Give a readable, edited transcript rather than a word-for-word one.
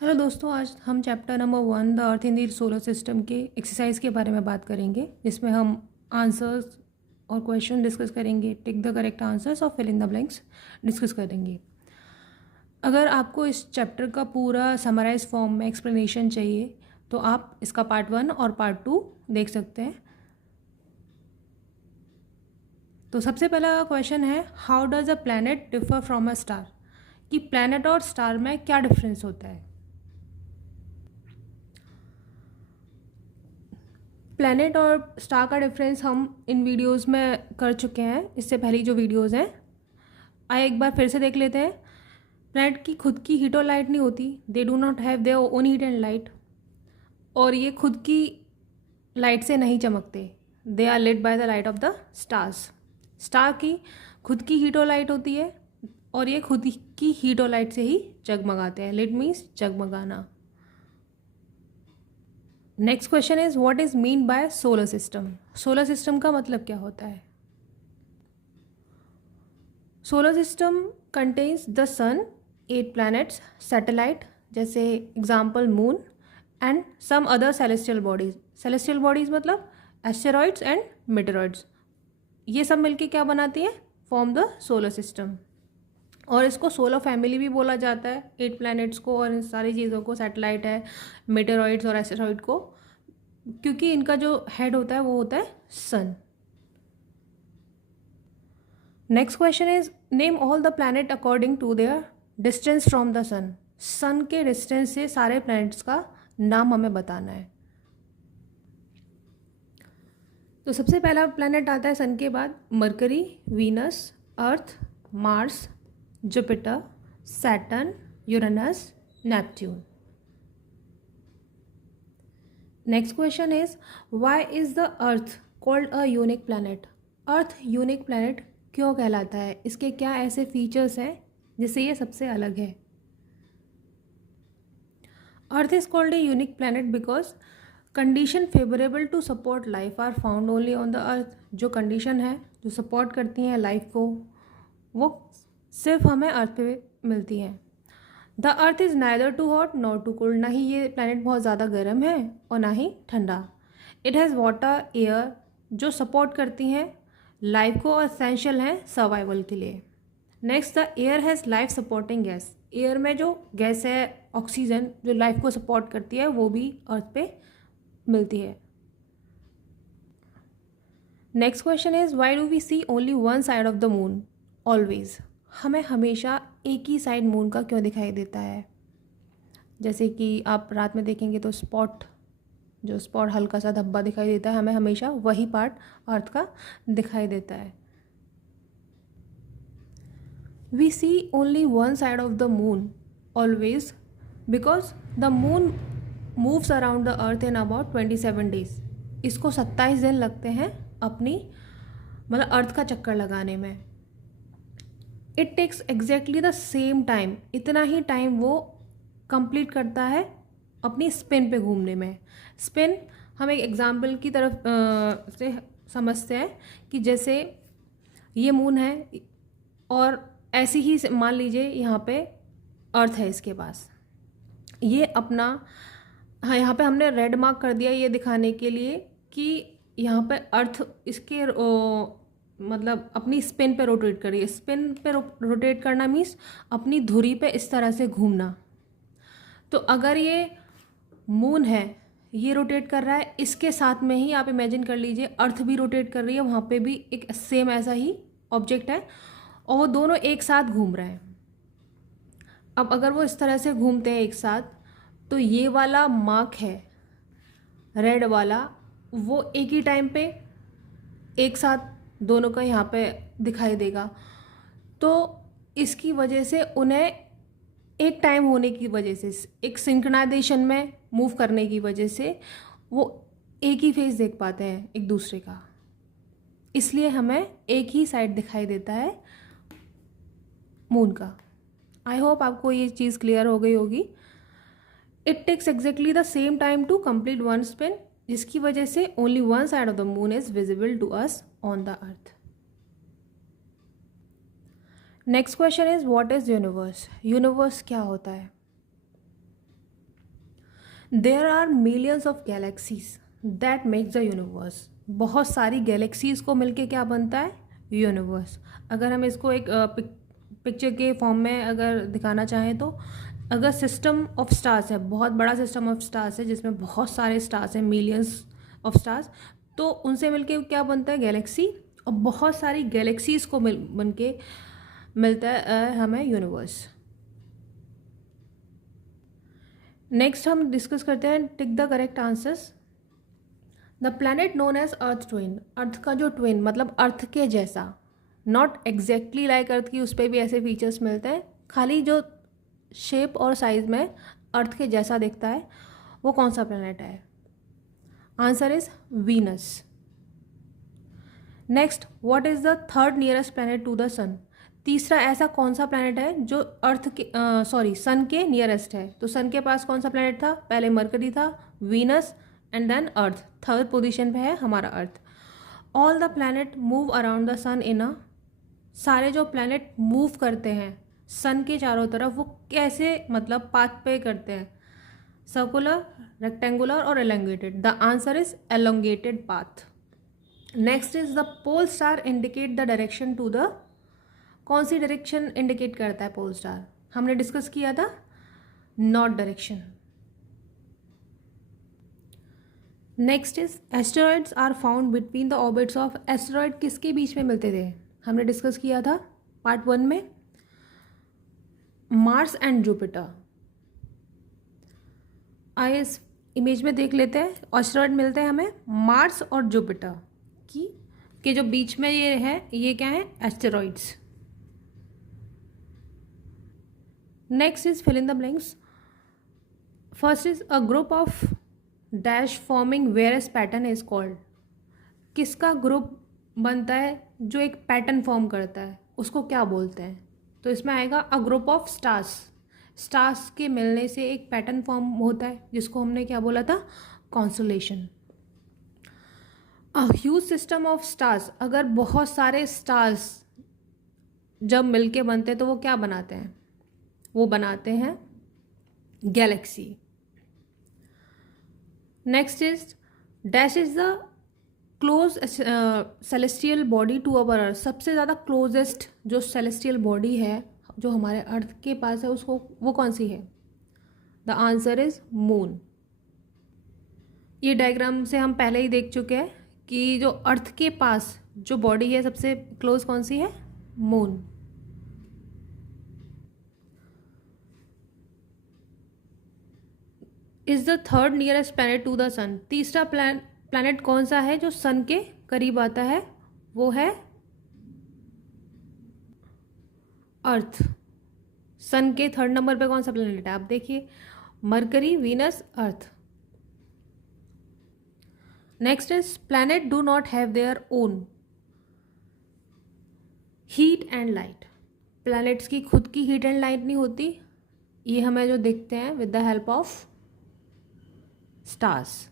Hello दोस्तों, आज हम chapter number 1 the Earth in the solar system के एक्सरसाइज के बारे में बात करेंगे, जिसमें हम आंसर्स और क्वेश्चन डिस्कस करेंगे, टिक द करेक्ट आंसर्स और fill in the blanks discuss करेंगे। अगर आपको इस चैप्टर का पूरा समराइज फॉर्म में एक्सप्लेनेशन चाहिए तो आप इसका पार्ट 1 और पार्ट 2 देख सकते हैं। तो सबसे पहला क्वेश्चन है, how does a planet differ from a star? कि प्लैनेट और स्टार में क्या डिफरेंस होता है। प्लैनेट और स्टार का डिफरेंस हम इन वीडियोस में कर चुके हैं, इससे पहले जो वीडियोस हैं। आइए एक बार फिर से देख लेते हैं। प्लैनेट की खुद की हीट और लाइट नहीं होती, they do not have their own heat and light, और ये खुद की लाइट से नहीं चमकते, they are lit by the light of the stars. Star की खुद की हीट और लाइट होती है और ये खुद की हीट और लाइट से ही जगमगाते हैं। लिट मीन्स जगमगाना। Next question is, what is mean by solar system? Solar system का मतलब क्या होता है? Solar system contains the sun, 8 planets, satellite जैसे example moon, and some other celestial bodies. Celestial bodies मतलब एस्टेरॉइड्स एंड मेटेरॉइड्स। ये सब मिलके क्या बनाती है? Form the solar system. और इसको सोलर फैमिली भी बोला जाता है, 8 प्लैनेट्स को और इन सारी चीज़ों को, सैटेलाइट है, मेटेरॉइड्स और एस्टेरॉइड को, क्योंकि इनका जो हेड होता है वो होता है sun. Next question is, name all the planet according to their distance from the sun. Sun के डिस्टेंस से सारे प्लैनेट्स का नाम हमें बताना है। तो सबसे पहला प्लैनेट आता है सन के बाद Mercury, Venus, Earth, Mars, Jupiter, Saturn, Uranus, Neptune. Next question is, why is the Earth called a unique planet? Earth unique planet क्यों कहलाता है? इसके क्या ऐसे फीचर्स हैं जिससे ये सबसे अलग है? Earth is called a unique planet because condition favourable to support life are found only on the Earth. जो कंडीशन है जो सपोर्ट करती हैं लाइफ को, वो सिर्फ हमें अर्थ पे मिलती हैं। The Earth is neither too hot not too cold. ना ही ये प्लैनेट बहुत ज़्यादा गर्म है और ना ही ठंडा। इट हैज़ वाटर, एयर जो सपोर्ट करती हैं लाइफ को और एसेंशियल हैं सर्वाइवल के लिए। Next, the air has life supporting gas. Air में जो गैस है ऑक्सीजन, जो लाइफ को सपोर्ट करती है, वो भी अर्थ पे मिलती है। Next question is, why do we see only one side of the moon always? हमें हमेशा एक ही साइड मून का क्यों दिखाई देता है? जैसे कि आप रात में देखेंगे तो जो स्पॉट हल्का सा धब्बा दिखाई देता है, हमें हमेशा वही पार्ट अर्थ का दिखाई देता है। We see only one side of the moon always because the moon moves around the Earth in about 27 days. इसको 27 दिन लगते हैं अपनी मतलब अर्थ का चक्कर लगाने में। It takes exactly the same time, इतना ही टाइम वो कंप्लीट करता है अपनी स्पिन पे घूमने में। स्पिन हम एक एग्जाम्पल की तरफ से समझते हैं कि जैसे ये मून है और ऐसी ही मान लीजिए यहाँ पे अर्थ है, इसके पास ये अपना, हाँ यहाँ पे हमने रेड मार्क कर दिया ये दिखाने के लिए कि यहाँ पे अर्थ इसके मतलब अपनी स्पिन पे रोटेट करिए। स्पिन पे रोटेट करना मीन्स अपनी धुरी पे इस तरह से घूमना। तो अगर ये मून है, ये रोटेट कर रहा है, इसके साथ में ही आप इमेजिन कर लीजिए अर्थ भी रोटेट कर रही है, वहाँ पे भी एक सेम ऐसा ही ऑब्जेक्ट है और वो दोनों एक साथ घूम रहे हैं। अब अगर वो इस तरह से घूमते हैं एक साथ, तो ये वाला मार्क है रेड वाला, वो एक ही टाइम पे एक साथ दोनों का यहाँ पे दिखाई देगा। तो इसकी वजह से उन्हें एक टाइम होने की वजह से, एक सिंक्रोनाइजेशन में मूव करने की वजह से वो एक ही फेस देख पाते हैं एक दूसरे का, इसलिए हमें एक ही साइड दिखाई देता है मून का। आई होप आपको ये चीज़ क्लियर हो गई होगी। It takes exactly the same time to complete one spin, जिसकी वजह से only one side of the moon is visible to us on the Earth. Next question is, what is universe? Universe क्या होता है? There are millions of galaxies that make the universe. बहुत सारी galaxies को मिलके क्या बनता है? यूनिवर्स। अगर हम इसको एक पिक्चर के फॉर्म में अगर दिखाना चाहें तो अगर सिस्टम ऑफ स्टार्स है, बहुत बड़ा सिस्टम ऑफ स्टार्स है जिसमें बहुत सारे स्टार्स हैं, मिलियंस ऑफ स्टार्स, तो उनसे मिलके क्या बनता है? गैलेक्सी। और बहुत सारी गैलेक्सीज को बन के मिलता है हमें यूनिवर्स। नेक्स्ट हम डिस्कस करते हैं tick the correct answers. The planet known as earth twin. Earth का जो ट्विन मतलब अर्थ के जैसा, नॉट एग्जैक्टली लाइक अर्थ की, उस पर भी ऐसे फीचर्स मिलते हैं, खाली जो शेप और साइज में अर्थ के जैसा दिखता है, वो कौन सा प्लैनेट है? Answer is Venus. Next, what is the third nearest planet to the sun. तीसरा ऐसा कौन सा प्लैनेट है जो अर्थ के सन के नियरेस्ट है? तो सन के पास कौन सा प्लैनेट था? पहले मरकरी था, Venus and then earth. Third position पे है हमारा earth. All the planet move around the sun in a. सारे जो प्लैनेट मूव करते हैं सन के चारों तरफ, वो कैसे मतलब पाथ पे करते हैं? सर्कुलर, रेक्टेंगुलर और elongated. The answer is elongated path. Next is the pole star indicate the direction to the. कौन सी डायरेक्शन इंडिकेट करता है पोल स्टार? हमने डिस्कस किया था north direction. Next is asteroids are found between the orbits of. Asteroid किसके बीच में मिलते थे? हमने डिस्कस किया था पार्ट 1 में, मार्स एंड जुपिटर। आइए इस इमेज में देख लेते हैं। एस्टेरॉइड मिलते हैं हमें मार्स और जुपिटर के जो बीच में ये है, ये क्या है? Asteroids. Next is fill in the blanks. First is a group of dash forming various pattern is called. किसका ग्रुप बनता है जो एक पैटर्न फॉर्म करता है, उसको क्या बोलते हैं? तो इसमें आएगा अ ग्रुप ऑफ स्टार्स। स्टार्स के मिलने से एक पैटर्न फॉर्म होता है जिसको हमने क्या बोला था? Constellation. A huge system of stars. अगर बहुत सारे स्टार्स जब मिलके बनते हैं तो वो क्या बनाते हैं? वो बनाते हैं galaxy. Next is dash is the close celestial body to our earth. सबसे ज़्यादा क्लोजेस्ट जो सेलेस्टियल बॉडी है जो हमारे अर्थ के पास है, उसको वो कौन सी है? The answer is moon. ये डायग्राम से हम पहले ही देख चुके हैं कि जो अर्थ के पास जो बॉडी है सबसे क्लोज कौन सी है? Moon. Is the third nearest planet to the sun. तीसरा प्लैनेट कौन सा है जो सन के करीब आता है? वो है अर्थ। सन के थर्ड नंबर पे कौन सा प्लैनेट है? आप देखिए, mercury, Venus, earth. Next is planet do not have their own heat and light. Planets की खुद की हीट एंड लाइट नहीं होती, ये हमें जो दिखते हैं with the help of stars.